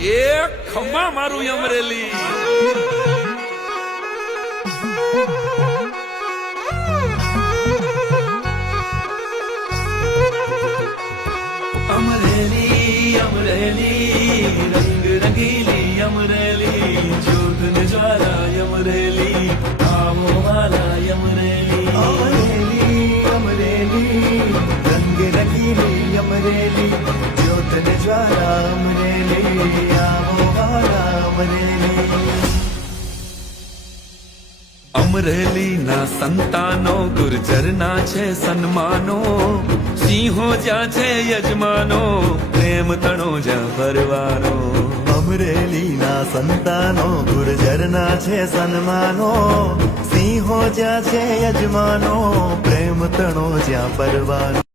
એ ખમ્મા મારું અમરેલી અમરેલી અમરેલી રંગ રંગીલી અમરેલી જ્યોત ને જ્વાલા અમરેલી આવો વાલા અમરેલી અમરેલી અમરેલી રંગ રંગીલી અમરેલી જ્યોત ને જ્વાલા અમરેલી આવો વાલા અમરેલી અમરેલી ના સંતાનો ગુર્જરના છે સન્માનો સિંહો જ્યાં છે યજમાનો પ્રેમ તણો જ્યાં ભરવાનો અમરેલીના સંતાનો ગુર્જરના છે સન્માનો સિંહો જ્યાં છે યજમાનો પ્રેમ તણો જ્યાં પરવાનો